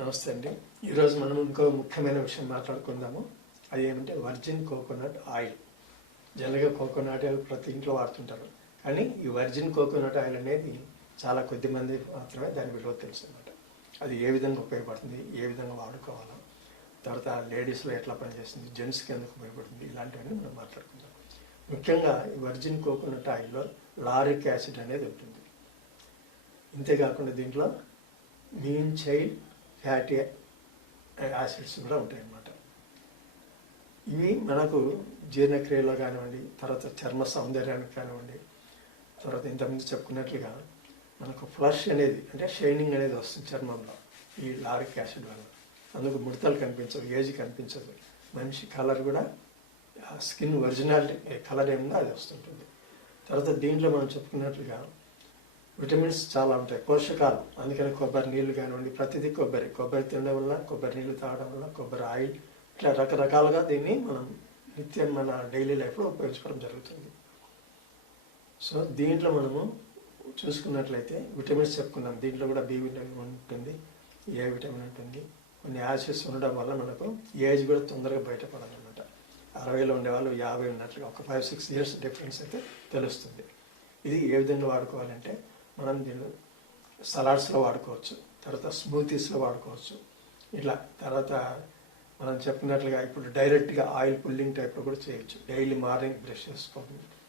నమస్తే అండి. ఈరోజు మనం ఇంకో ముఖ్యమైన విషయం మాట్లాడుకుందాము. అది ఏమంటే వర్జిన్ కోకోనట్ ఆయిల్. జనరల్గా కోకోనట్ ఆయిల్ ప్రతి ఇంట్లో వాడుతుంటారు, కానీ ఈ వర్జిన్ కోకోనట్ ఆయిల్ అనేది చాలా కొద్ది మంది మాత్రమే దాని విలువ తెలుసు అన్నమాట. అది ఏ విధంగా ఉపయోగపడుతుంది, ఏ విధంగా వాడుకోవాలో, తర్వాత లేడీస్లో ఎట్లా పనిచేస్తుంది, జెంట్స్కి ఎందుకు ఉపయోగపడుతుంది, ఇలాంటివన్నీ మనం మాట్లాడుకుందాం. ముఖ్యంగా ఈ వర్జిన్ కోకోనట్ ఆయిల్లో లారిక్ యాసిడ్ అనేది ఉంటుంది. ఇంతేకాకుండా దీంట్లో మీన్ చైల్డ్ ఫ్యాటీ యాసిడ్స్ కూడా ఉంటాయి అన్నమాట. ఇవి మనకు జీర్ణక్రియలో కానివ్వండి, తర్వాత చర్మ సౌందర్యానికి కానివ్వండి, తర్వాత ఇంతకుముందు చెప్పుకున్నట్లుగా మనకు ఫ్లష్ అనేది అంటే షైనింగ్ అనేది వస్తుంది చర్మంలో ఈ లారిక్ యాసిడ్ వల్ల. అందుకు ముడతలు కనిపించవు, ఏజ్ కనిపించదు, మనిషి కలర్ కూడా స్కిన్ ఒరిజినాలిటీ కలర్ ఏముందో అది వస్తుంటుంది. తర్వాత దీంట్లో మనం చెప్పుకున్నట్లుగా విటమిన్స్ చాలా ఉంటాయి, పోషకాలు. అందుకని కొబ్బరి నీళ్ళు కానివ్వండి, ప్రతిదీ కొబ్బరి తినడం వల్ల, కొబ్బరి నీళ్ళు తాగడం వల్ల, కొబ్బరి ఆయిల్, ఇట్లా రకరకాలుగా దీన్ని మనం నిత్యం మన డైలీ లైఫ్లో ఉపయోగించుకోవడం జరుగుతుంది. సో దీంట్లో మనము చూసుకున్నట్లయితే విటమిన్స్ చెప్పుకున్నాం. దీంట్లో కూడా బి విటమిన్ ఉంటుంది, ఏ విటమిన్ ఉంటుంది. కొన్ని యాసిడ్స్ ఉండడం వల్ల మనకు ఏజ్ కూడా తొందరగా బయటపడాలన్నమాట. 60లో ఉండేవాళ్ళు 50 ఉన్నట్లుగా ఒక 5-6 ఇయర్స్ డిఫరెన్స్ అయితే తెలుస్తుంది. ఇది ఏ విధంగా వాడుకోవాలంటే మనం దీన్ని సలాడ్స్లో వాడుకోవచ్చు, తర్వాత స్మూతీస్లో వాడుకోవచ్చు. ఇట్లా తర్వాత మనం చెప్పినట్లుగా ఇప్పుడు డైరెక్ట్గా ఆయిల్ పుల్లింగ్ టైప్లో కూడా చేయొచ్చు. డైలీ మార్నింగ్ బ్రష్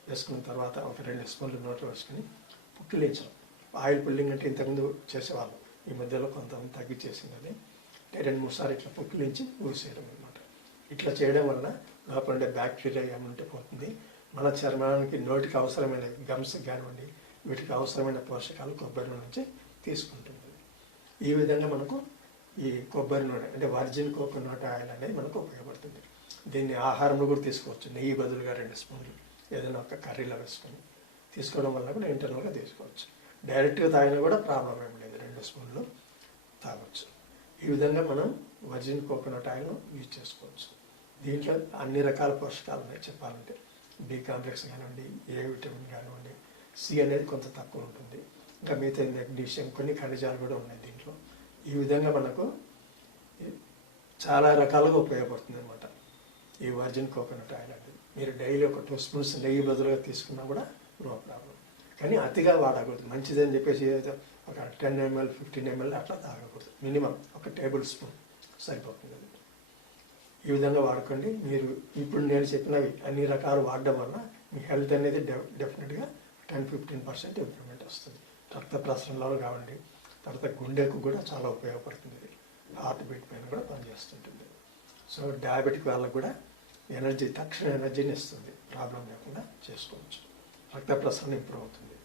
వేసుకున్న తర్వాత ఒక 2 స్పూన్లు నోట్లో వేసుకుని పుక్కిలించడం. ఆయిల్ పుల్లింగ్ అంటే ఇంతకుముందు చేసేవాళ్ళం, ఈ మధ్యలో కొంతమంది తగ్గించేసింది. అది అంటే 2-3 సార్లు ఇట్లా పుక్కిలించి ఊసేయడం అనమాట. ఇట్లా చేయడం వల్ల లోపల ఉండే బ్యాక్టీరియా ఏమంటే పోతుంది. మన చర్మానికి నోటికి అవసరమైన గమ్స్ కానివ్వండి, వీటికి అవసరమైన పోషకాలు కొబ్బరి నూనె నుంచి తీసుకుంటుంది. ఈ విధంగా మనకు ఈ కొబ్బరి నూనె అంటే వర్జిన్ కోకోనట్ ఆయిల్ అనేది మనకు ఉపయోగపడుతుంది. దీన్ని ఆహారంలో కూడా తీసుకోవచ్చు. నెయ్యి బదులుగా 2 స్పూన్లు ఏదైనా ఒక కర్రీలో వేసుకొని తీసుకోవడం వల్ల కూడా ఇంటర్నల్గా తీసుకోవచ్చు. డైరెక్ట్గా తాగినా కూడా ప్రాబ్లం ఏం లేదు, 2 స్పూన్లు తాగొచ్చు. ఈ విధంగా మనం వర్జిన్ కోకోనట్ ఆయిల్ను యూజ్ చేసుకోవచ్చు. దీంట్లో అన్ని రకాల పోషకాలు ఉన్నాయి చెప్పాలంటే. బి కాంప్లెక్స్ కానివ్వండి, ఏ విటమిన్ కానివ్వండి, సి అనేది కొంత తక్కువ ఉంటుంది, ఇంకా మిగతా మెగ్నీషియం, కొన్ని ఖనిజాలు కూడా ఉన్నాయి దీంట్లో. ఈ విధంగా మనకు చాలా రకాలుగా ఉపయోగపడుతుంది అన్నమాట ఈ వర్జిన్ కోకోనట్ ఆయిల్ అనేది. మీరు డైలీ ఒక 2 స్పూన్స్ నెయ్యి బదులుగా తీసుకున్నా కూడా నో ప్రాబ్లం. కానీ అతిగా వాడకూడదు. మంచిదని చెప్పేసి ఏదైతే ఒక 10 ml 15 ml అట్లా తాగకూడదు. మినిమం ఒక టేబుల్ స్పూన్ సరిపోతుంది. ఈ విధంగా వాడుకోండి. మీరు ఇప్పుడు నేను చెప్పినవి అన్ని రకాలు వాడడం వల్ల మీ హెల్త్ అనేది డెఫినెట్గా 10-15% ఇంప్రూవ్మెంట్ వస్తుంది. రక్త ప్రసరణలో కావండి, తర్వాత గుండెకు కూడా చాలా ఉపయోగపడుతుంది. హార్ట్ బీట్ పైన కూడా పనిచేస్తుంటుంది. సో డయాబెటిక్ వాళ్ళకు కూడా తక్షణ ఎనర్జీని ఇస్తుంది, ప్రాబ్లం లేకుండా చేసుకోవచ్చు. రక్త ప్రసరణ ఇంప్రూవ్ అవుతుంది.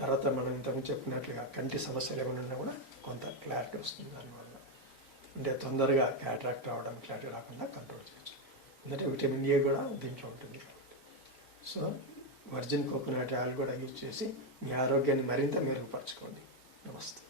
తర్వాత మనం ఇంతకుముందు చెప్పినట్లుగా కంటి సమస్యలు ఏమైనా ఉన్నా కూడా కొంత క్లారిటీ వస్తుంది దానివల్ల. అంటే తొందరగా క్యాటరాక్ట్ రావడం, క్లారిటీ రాకుండా కంట్రోల్ చేయొచ్చు. ఎందుకంటే విటమిన్ ఏ కూడా దీంట్లో ఉంటుంది కాబట్టి. సో వర్జిన్ కోకోనట్ ఆయిల్ కూడా యూజ్ చేసి మీ ఆరోగ్యాన్ని మరింత మెరుగుపరచుకోండి. నమస్తే.